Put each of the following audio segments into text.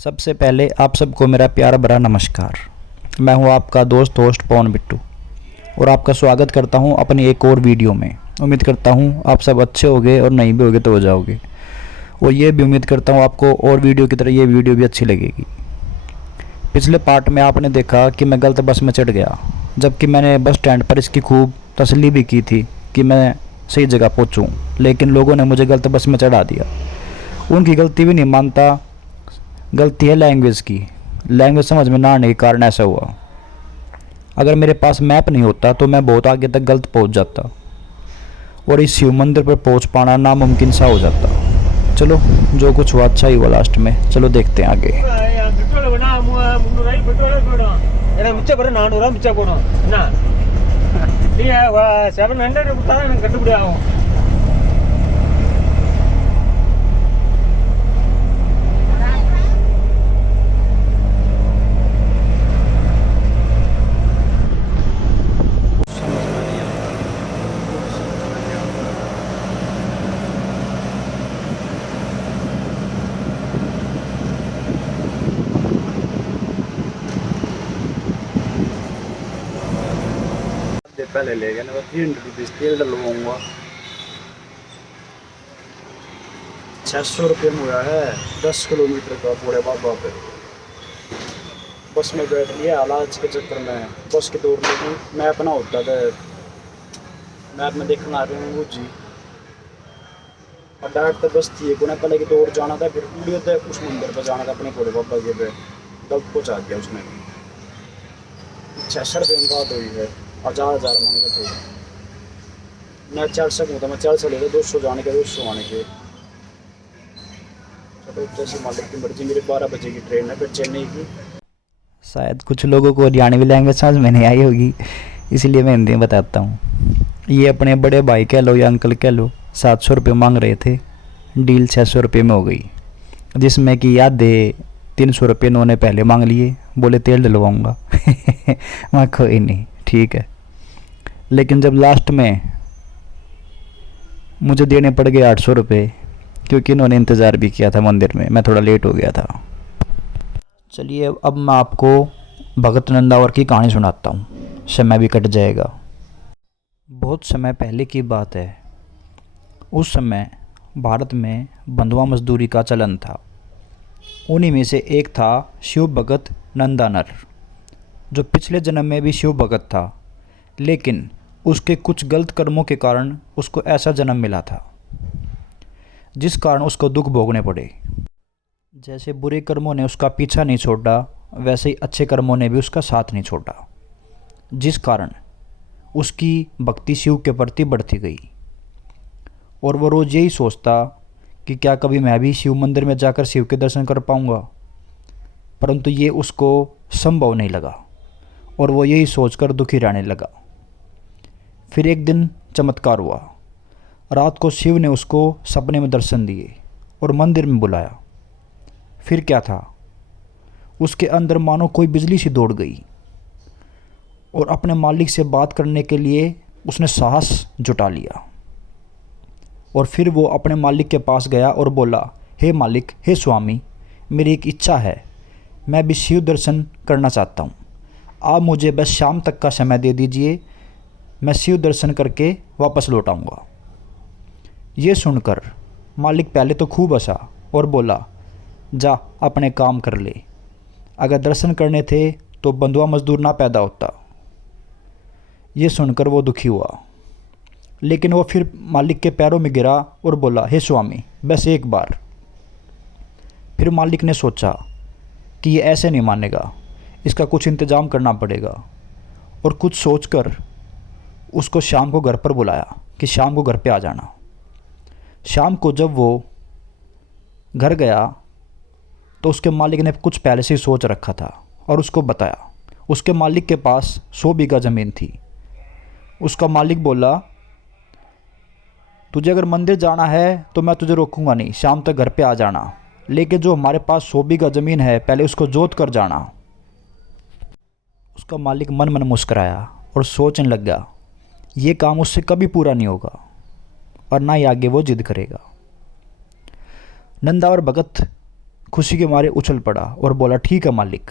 सबसे पहले आप सबको मेरा प्यार भरा नमस्कार। मैं हूं आपका दोस्त पवन बिट्टू और आपका स्वागत करता हूं अपनी एक और वीडियो में। उम्मीद करता हूं आप सब अच्छे होगे और नहीं भी होगे तो हो जाओगे। और ये भी उम्मीद करता हूं आपको और वीडियो की तरह ये वीडियो भी अच्छी लगेगी। पिछले पार्ट में आपने देखा कि मैं गलत बस में चढ़ गया, जबकि मैंने बस स्टैंड पर इसकी खूब तसल्ली भी की थी कि मैं सही जगह पहुँचूँ, लेकिन लोगों ने मुझे गलत बस में चढ़ा दिया। उनकी गलती भी नहीं मानता, गलती है लैंग्वेज की। लैंग्वेज समझ में ना आने के कारण ऐसा हुआ। अगर मेरे पास मैप नहीं होता तो मैं बहुत आगे तक गलत पहुंच जाता और इस शिव मंदिर पर पहुंच पाना नामुमकिन सा हो जाता। चलो, जो कुछ हुआ अच्छा ही हुआ लास्ट में। चलो देखते हैं आगे। पहले ले गया ना, 300 तेल डलवाऊंगा। 600 रुपये में हुआ है 10 किलोमीटर का पूरे बाबा पे। बस में बैठ लिया लालच के चक्कर में। बस के दौड़ने की मैप ना होता था, मैप में देखना आ रहे हैं वो जी। और डायरेक्ट तो बस थी को पहले की दौड़ जाना था, फिर उड़ियो था उस मंदिर पर जाना था अपने भोले बाबा के पे। गलत पहुँचा दिया उसने। 600 रुपये में बात हुई है और 4,000 मांगे थे। मैं चल सकूँ तो मैं चल चले थे 200 जाने के 200 आने के। चलो जैसे मालिक की मर्जी। मेरे 12 बजे की ट्रेन है फिर चेन्नई की। शायद कुछ लोगों को हरियाणवी लैंग्वेज समझ में नहीं आई होगी, इसलिए मैं हिंदी में बताता हूँ। ये अपने बड़े भाई कह लो या अंकल कह लो, 700 रुपये मांग रहे थे। डील 600 रुपये में हो गई, जिसमें कि याद दे 300 रुपये इन्होंने पहले मांग लिए। बोले तेल डलवाऊँगा। मैं कोई नहीं, ठीक है। लेकिन जब लास्ट में मुझे देने पड़ गए 800 रुपये, क्योंकि इन्होंने इंतज़ार भी किया था मंदिर में, मैं थोड़ा लेट हो गया था। चलिए अब मैं आपको भगत नंदावर की कहानी सुनाता हूँ, समय भी कट जाएगा। बहुत समय पहले की बात है। उस समय भारत में बंधुआ मजदूरी का चलन था। उन्हीं में से एक था शिव भगत नंदानर, जो पिछले जन्म में भी शिव भगत था, लेकिन उसके कुछ गलत कर्मों के कारण उसको ऐसा जन्म मिला था जिस कारण उसको दुख भोगने पड़े। जैसे बुरे कर्मों ने उसका पीछा नहीं छोड़ा, वैसे ही अच्छे कर्मों ने भी उसका साथ नहीं छोड़ा, जिस कारण उसकी भक्ति शिव के प्रति बढ़ती गई। और वो रोज़ यही सोचता कि क्या कभी मैं भी शिव मंदिर में जाकर शिव के दर्शन कर पाऊँगा, परंतु ये उसको संभव नहीं लगा और वो यही सोचकर दुखी रहने लगा। फिर एक दिन चमत्कार हुआ। रात को शिव ने उसको सपने में दर्शन दिए और मंदिर में बुलाया। फिर क्या था, उसके अंदर मानो कोई बिजली सी दौड़ गई और अपने मालिक से बात करने के लिए उसने साहस जुटा लिया। और फिर वो अपने मालिक के पास गया और बोला, हे मालिक, हे स्वामी, मेरी एक इच्छा है। मैं भी शिव दर्शन करना चाहता हूँ। आप मुझे बस शाम तक का समय दे दीजिए, मैं शिव दर्शन करके वापस लौट आऊँगा। ये सुनकर मालिक पहले तो खूब हंसा और बोला, जा अपने काम कर ले। अगर दर्शन करने थे तो बंधुआ मजदूर ना पैदा होता। ये सुनकर वो दुखी हुआ, लेकिन वो फिर मालिक के पैरों में गिरा और बोला, हे स्वामी, बस एक बार। फिर मालिक ने सोचा कि ये ऐसे नहीं मानेगा, इसका कुछ इंतज़ाम करना पड़ेगा। और कुछ सोचकर उसको शाम को घर पर बुलाया कि शाम को घर पे आ जाना। शाम को जब वो घर गया तो उसके मालिक ने कुछ पहले से ही सोच रखा था और उसको बताया। उसके मालिक के पास 100 बीघा ज़मीन थी। उसका मालिक बोला, तुझे अगर मंदिर जाना है तो मैं तुझे रोकूंगा नहीं, शाम तक घर पे आ जाना, लेकिन जो हमारे पास 100 बीघा ज़मीन है पहले उसको जोत कर जाना। उसका मालिक मन मन मुस्कराया और सोचने लग गया, ये काम उससे कभी पूरा नहीं होगा और ना ही आगे वो जिद करेगा। नंदावर भगत खुशी के मारे उछल पड़ा और बोला, ठीक है मालिक।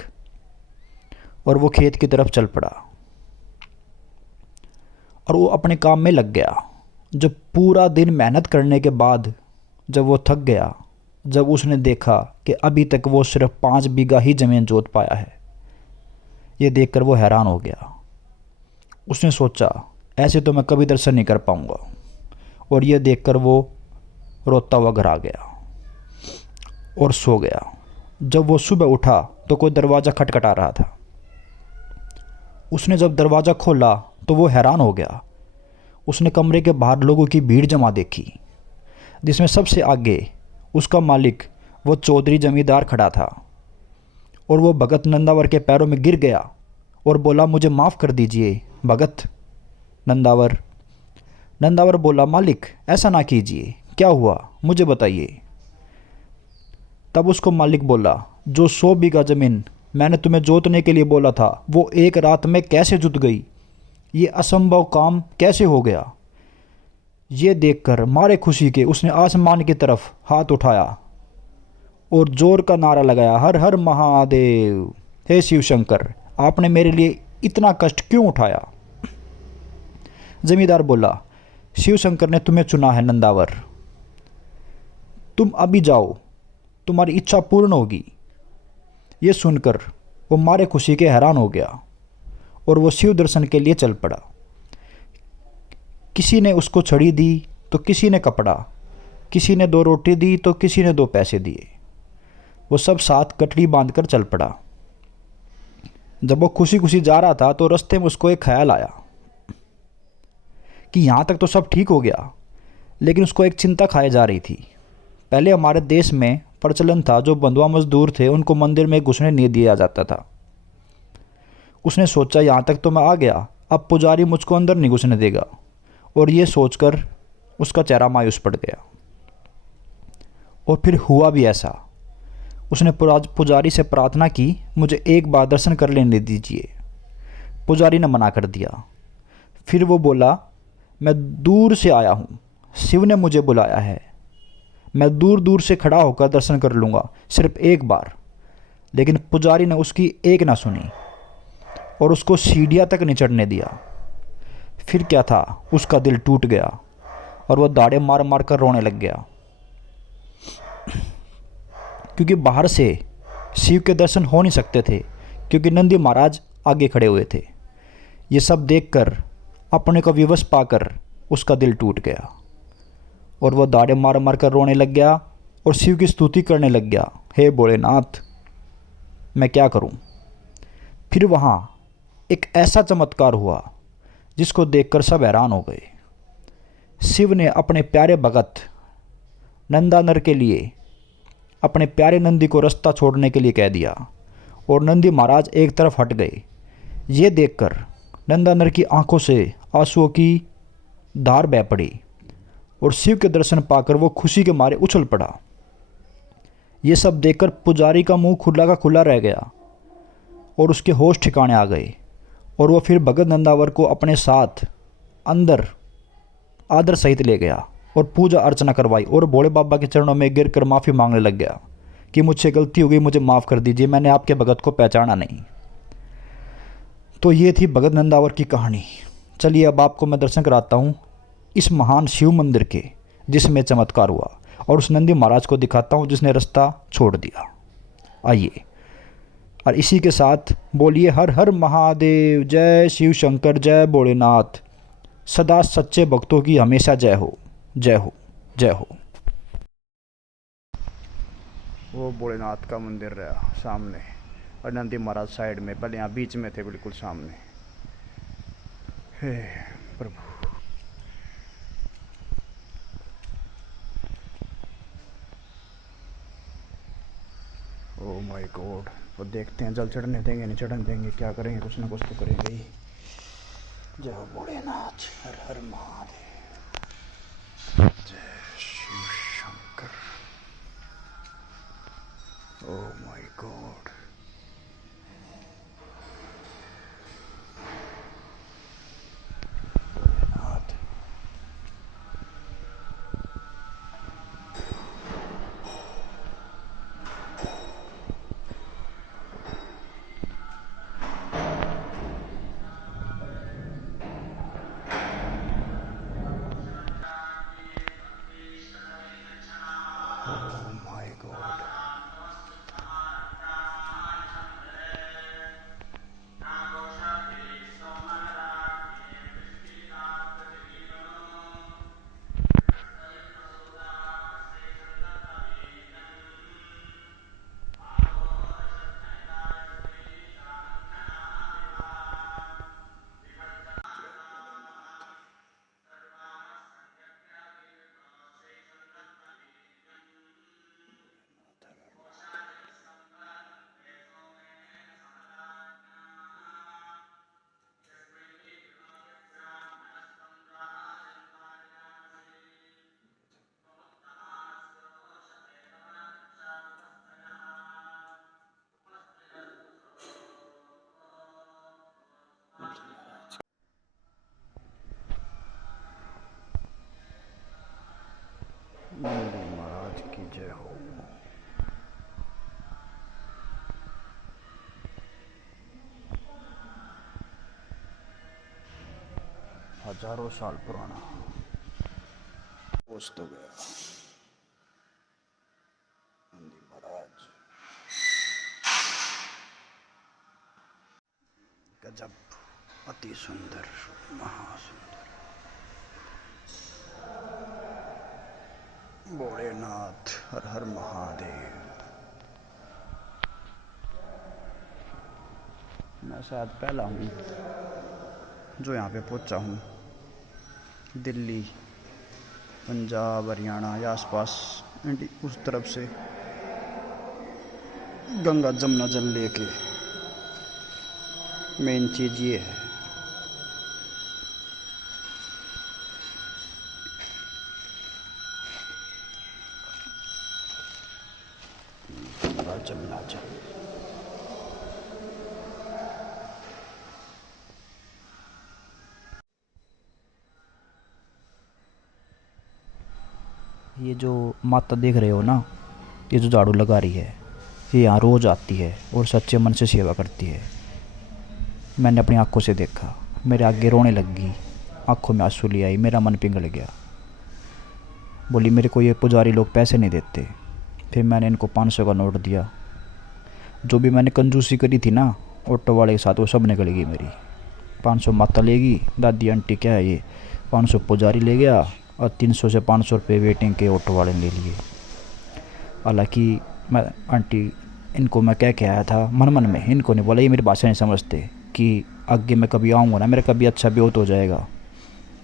और वो खेत की तरफ चल पड़ा और वो अपने काम में लग गया। जब पूरा दिन मेहनत करने के बाद जब वो थक गया, जब उसने देखा कि अभी तक वो सिर्फ 5 बीघा ही ज़मीन जोत पाया है, ये देखकर वो हैरान हो गया। उसने सोचा, ऐसे तो मैं कभी दर्शन नहीं कर पाऊंगा। और ये देखकर वो रोता हुआ घर आ गया और सो गया। जब वो सुबह उठा तो कोई दरवाज़ा खटखटा रहा था। उसने जब दरवाज़ा खोला तो वो हैरान हो गया। उसने कमरे के बाहर लोगों की भीड़ जमा देखी, जिसमें सबसे आगे उसका मालिक, वो चौधरी जमींदार खड़ा था। और वो भगत नंदावर के पैरों में गिर गया और बोला, मुझे माफ़ कर दीजिए भगत नंदावर। नंदावर बोला, मालिक ऐसा ना कीजिए, क्या हुआ मुझे बताइए। तब उसको मालिक बोला, जो 100 बीघा ज़मीन मैंने तुम्हें जोतने के लिए बोला था, वो एक रात में कैसे जुत गई? ये असंभव काम कैसे हो गया? ये देखकर मारे खुशी के उसने आसमान की तरफ हाथ उठाया और जोर का नारा लगाया, हर हर महादेव। हे शिव शंकर, आपने मेरे लिए इतना कष्ट क्यों उठाया? जमींदार बोला, शिव शंकर ने तुम्हें चुना है नंदावर, तुम अभी जाओ, तुम्हारी इच्छा पूर्ण होगी। ये सुनकर वो मारे खुशी के हैरान हो गया और वो शिव दर्शन के लिए चल पड़ा। किसी ने उसको छड़ी दी तो किसी ने कपड़ा, किसी ने 2 रोटी दी तो किसी ने 2 पैसे दिए। वो सब साथ गठड़ी बांधकर चल पड़ा। जब वो खुशी खुशी जा रहा था तो रास्ते में उसको एक ख्याल आया कि यहाँ तक तो सब ठीक हो गया, लेकिन उसको एक चिंता खाए जा रही थी। पहले हमारे देश में प्रचलन था, जो बंधुआ मजदूर थे उनको मंदिर में घुसने नहीं दिया जाता था। उसने सोचा, यहाँ तक तो मैं आ गया, अब पुजारी मुझको अंदर नहीं घुसने देगा। और ये सोचकर उसका चेहरा मायूस पड़ गया। और फिर हुआ भी ऐसा। उसने पुजारी से प्रार्थना की, मुझे एक बार दर्शन कर लेने दीजिए। पुजारी ने मना कर दिया। फिर वो बोला, मैं दूर से आया हूँ, शिव ने मुझे बुलाया है, मैं दूर दूर से खड़ा होकर दर्शन कर लूँगा, सिर्फ एक बार। लेकिन पुजारी ने उसकी एक ना सुनी और उसको सीढ़ियाँ तक नहीं चढ़ने दिया। फिर क्या था, उसका दिल टूट गया और वह दाड़े मार मार कर रोने लग गया, क्योंकि बाहर से शिव के दर्शन हो नहीं सकते थे, क्योंकि नंदी महाराज आगे खड़े हुए थे। ये सब देखकर, अपने को विवश पाकर उसका दिल टूट गया और वह दाड़े मार मार कर रोने लग गया और शिव की स्तुति करने लग गया, हे भोलेनाथ, मैं क्या करूं? फिर वहाँ एक ऐसा चमत्कार हुआ जिसको देखकर सब हैरान हो गए। शिव ने अपने प्यारे भगत नंदानर के लिए अपने प्यारे नंदी को रास्ता छोड़ने के लिए कह दिया और नंदी महाराज एक तरफ हट गए। ये देखकर नंदानर की आंखों से आंसुओं की धार बह पड़ी और शिव के दर्शन पाकर वो खुशी के मारे उछल पड़ा। ये सब देखकर पुजारी का मुंह खुला का खुला रह गया और उसके होश ठिकाने आ गए और वो फिर भगत नंदावर को अपने साथ अंदर आदर सहित ले गया और पूजा अर्चना करवाई और भोले बाबा के चरणों में गिर कर माफ़ी मांगने लग गया कि मुझसे गलती हो गई, मुझे माफ़ कर दीजिए, मैंने आपके भगत को पहचाना नहीं। तो ये थी भगत नंदावर की कहानी। चलिए अब आपको मैं दर्शन कराता हूँ इस महान शिव मंदिर के जिसमें चमत्कार हुआ, और उस नंदी महाराज को दिखाता हूँ जिसने रास्ता छोड़ दिया। आइए, और इसी के साथ बोलिए, हर हर महादेव, जय शिव शंकर, जय भोलेनाथ, सदा सच्चे भक्तों की हमेशा जय हो, जय हो, जय हो। वो भोलेनाथ का मंदिर रहा सामने और नंदी महाराज साइड में, पहले यहाँ बीच में थे बिल्कुल सामने। हे प्रभु, ओ माय गॉड। वो देखते हैं जल चढ़ने देंगे नहीं चढ़ने देंगे, क्या करेंगे, कुछ ना कुछ तो करेंगे ही। जय हो भोलेनाथ, हर हर महादेव, जय Shiv Shankar. Oh my God. Bholenath, हजारों साल पुराना। पहुंच तो गया नंदी महाराज। गजब, अति सुंदर, महासुंदर। भोलेनाथ, हर हर महादेव। मैं शायद पहला हूँ जो यहाँ पे पहुँचा हूँ। दिल्ली, पंजाब, हरियाणा या आसपास उस तरफ से गंगा जमुना जल लेके। मेन चीज़ ये है। गंगा जमुना जल। ये जो माता देख रहे हो ना, ये जो झाड़ू लगा रही है, ये यहाँ रोज़ आती है और सच्चे मन से सेवा करती है। मैंने अपनी आंखों से देखा, मेरे आगे रोने लग गई, आंखों में आंसू ले आई, मेरा मन पिघल गया। बोली मेरे को ये पुजारी लोग पैसे नहीं देते। फिर मैंने इनको 500 का नोट दिया। जो भी मैंने कंजूसी करी थी ना ऑटो वाले के साथ, वो सब निकल गई मेरी। 500 माता लेगी, दादी आंटी क्या है ये, 500 पुजारी ले गया और 300 से 500 रुपये वेटिंग के ऑटो वाले ने ले लिए। हालांकि मैं आंटी इनको मैं कह के आया था मन मन में, इनको नहीं बोला, ये मेरी भाषा नहीं समझते कि आगे मैं कभी आऊँगा ना, मेरा कभी अच्छा ब्योत हो जाएगा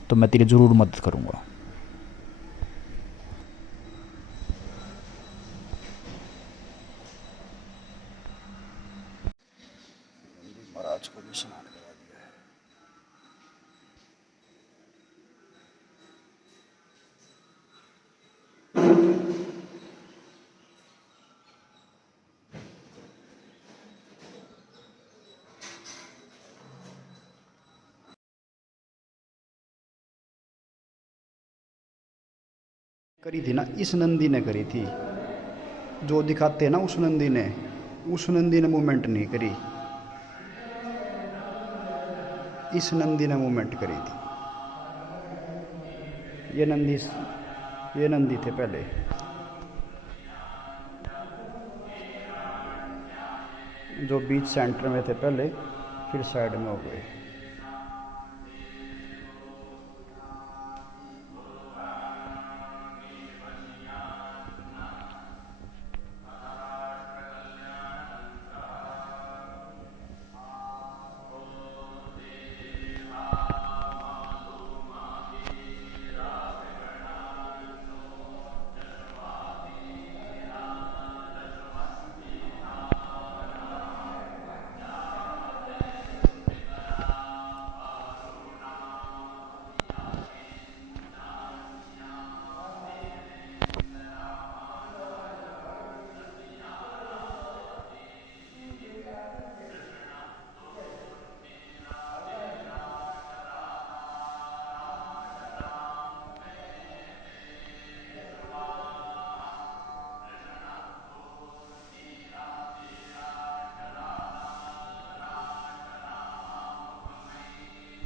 तो मैं तेरी ज़रूर मदद करूँगा। महाराज को भी स्नान करा दिया है। करी थी ना, इस नंदी ने करी थी। जो दिखाते हैं ना उस नंदी ने मूवमेंट नहीं करी, इस नंदी ने मूवमेंट करी थी। ये नंदी थे पहले। जो बीच सेंटर में थे पहले, फिर साइड में हो गए।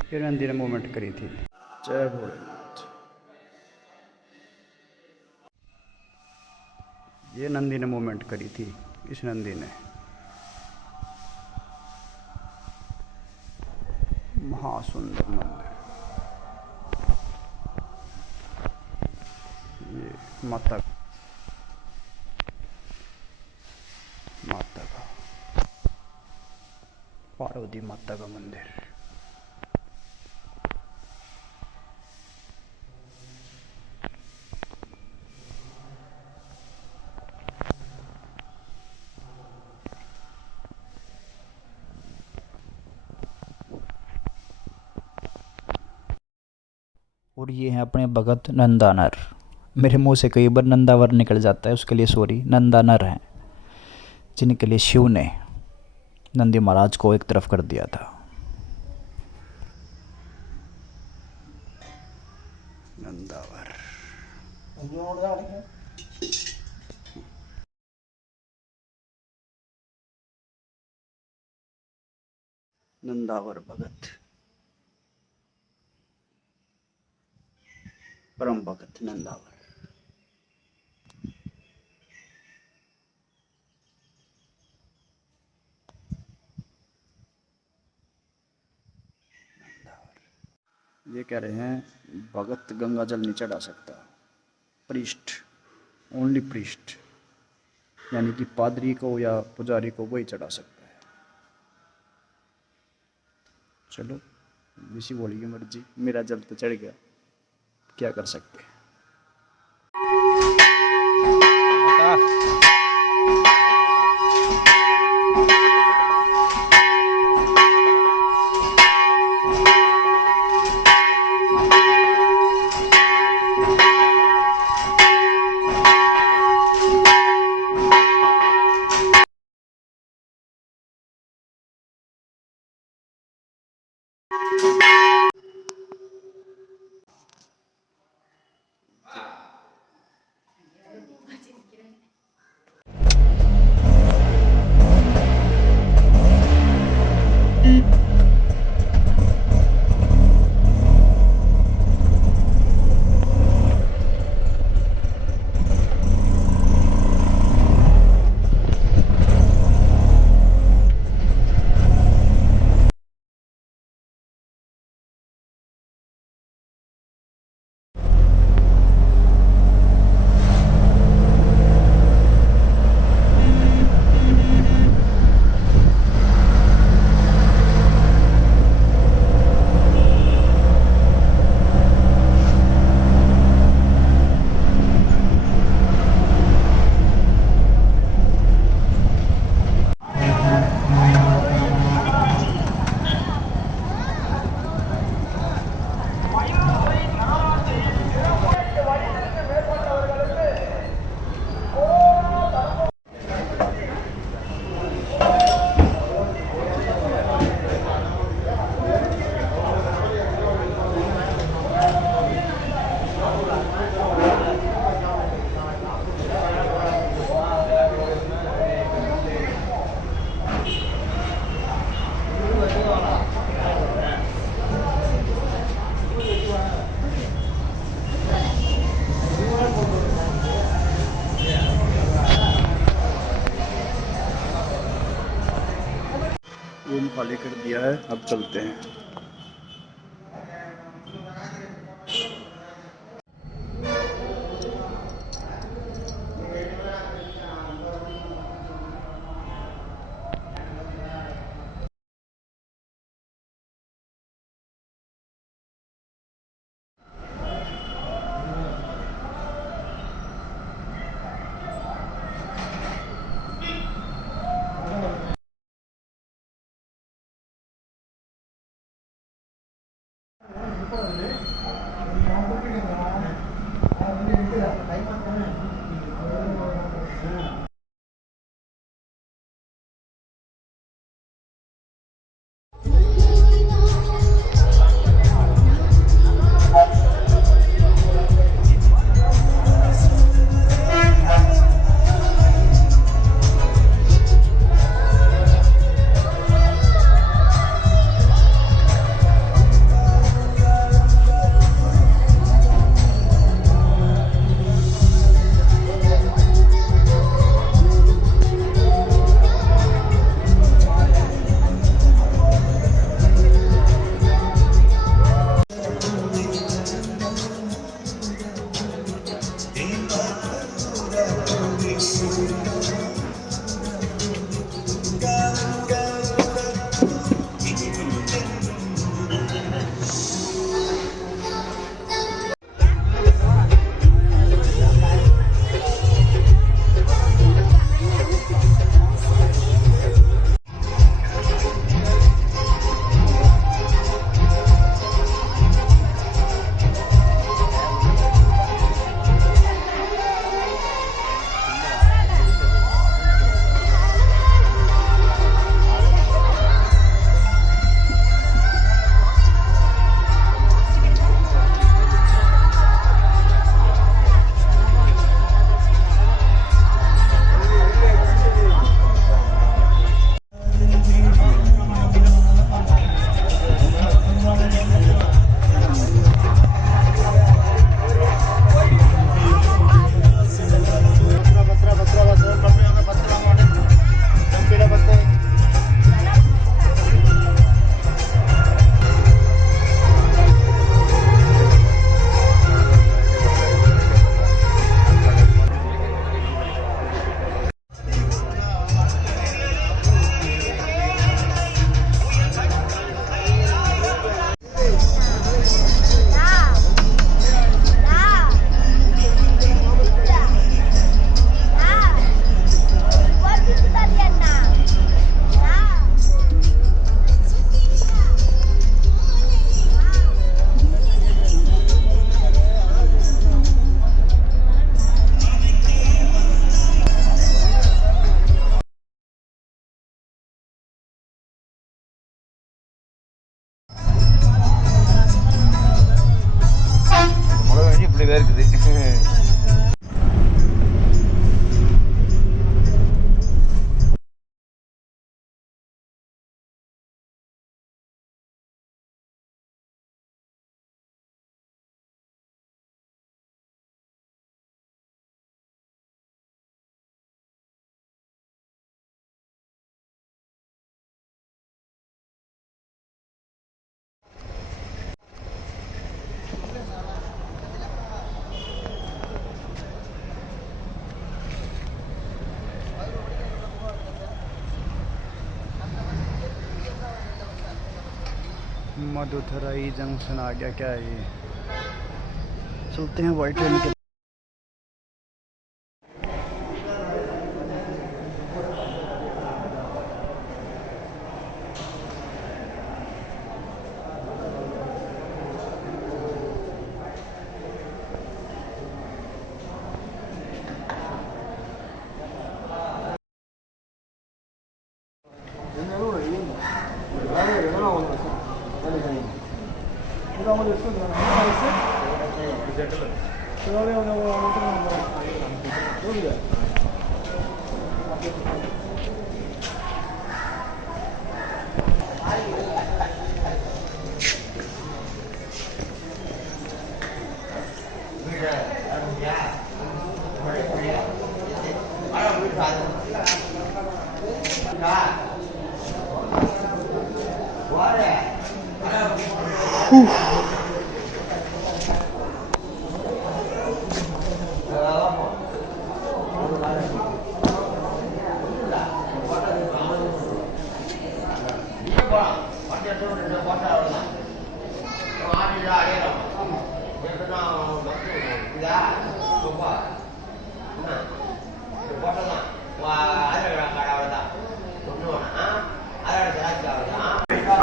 फिर नंदी ने मूवमेंट करी थी। जय भोलेनाथ। ये नंदी ने मूवमेंट करी थी, इस नंदी ने। महासुंदर मंदिर। ये माता का, पार्वती माता का मंदिर। और ये हैं अपने भगत नंदानर। मेरे मुंह से कई बार नंदावर निकल जाता है, उसके लिए सॉरी। नंदानर हैं जिनके लिए शिव ने नंदी महाराज को एक तरफ कर दिया था। नंदावर। नंदावर भगत। परम भगत नंदावर। ये कह रहे हैं भगत गंगा जल नहीं चढ़ा सकता, प्रीस्ट, ओनली प्रीस्ट, यानी कि पादरी को या पुजारी को वही चढ़ा सकता है। चलो इसी बोली की मर्जी, मेरा जल तो चढ़ गया, क्या कर सकते हैं। रूम खाली कर दिया है, अब चलते हैं। வேர்க்குது. मधुथराई जंक्शन आ गया। क्या है ये? चलते हैं वाइट ट्रेन के।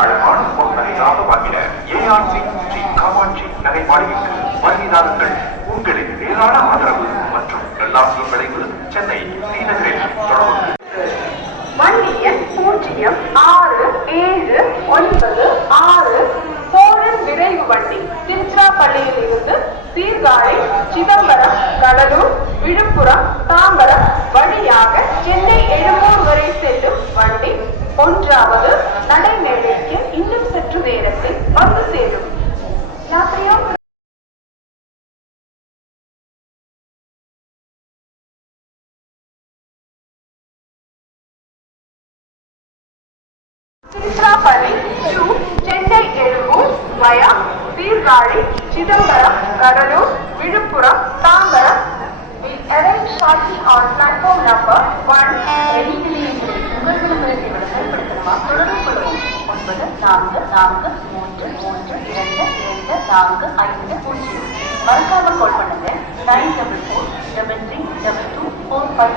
அழகான பொன்னரையாக வாங்கின ஏஆர்சி ஸ்ரீ காமாட்சி நகை மாளிகைக்கு வருகிறார்கள். உங்களின் மேலான ஆதரவு மற்றும் நல்லாசியங்களை சென்னை ஸ்ரீநகரில் தொடர்பு வண்டி எண் 067996 சோழன் விரைவு வண்டி திருச்சிராப்பள்ளியில் இருந்து சீர்காழி, சிதம்பரம், கடலூர், விழுப்புரம், தாம்பரம் வழியாக சென்னை எழும்பூர் வரை செல்லும் வண்டி 1வது நடைமேடைக்கு இன்னும் சற்று நேரத்தில் வந்து சேரும். யாத்திரையா Tiruchirappalli to Chennai Egmore via Sirkazhi, Chidambaram, Cuddalore, Villupuram, Tambaram. We arrive shortly on platform number 1. உங்கள் விருப்பத்தை செயல்படுத்தணுமா? தொடர்பு கொள்வோம் 9443322500. மறக்காம கால் பண்ணுங்க 9443322450. சாப்பாடு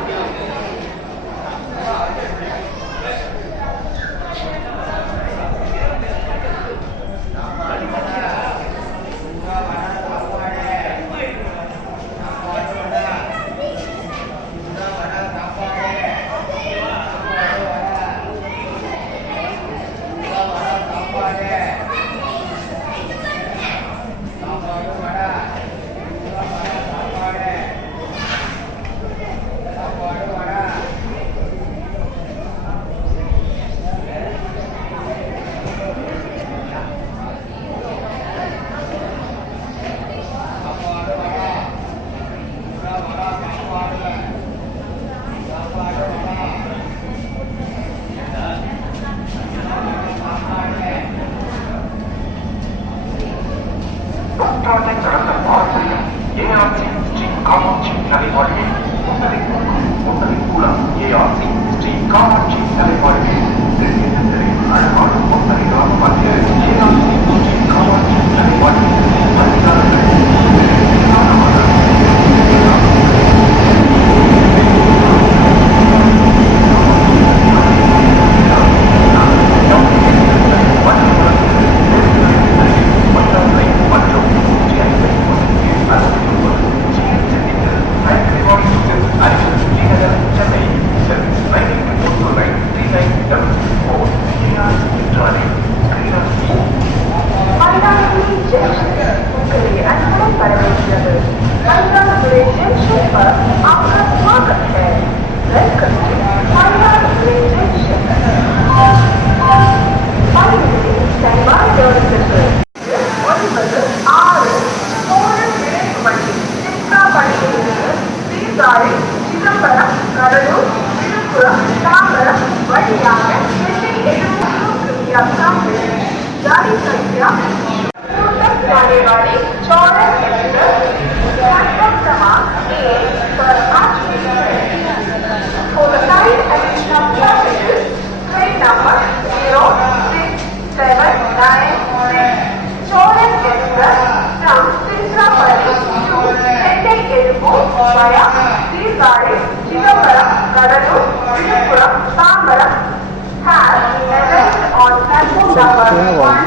यात्रा में गाड़ी संख्या पूर्वक जाने वाली चौरस एक्सप्रेस प्लेटफॉर्म क्रमांक 1 पर आ चुकी है। For the side additional passengers, train number 06796 Chorus Express from Tiruchirappalli to Chennai Airport via Sirgari, Chidambaram, Kadalur, Viluppuram, Tambaram has arrived on platform number 1.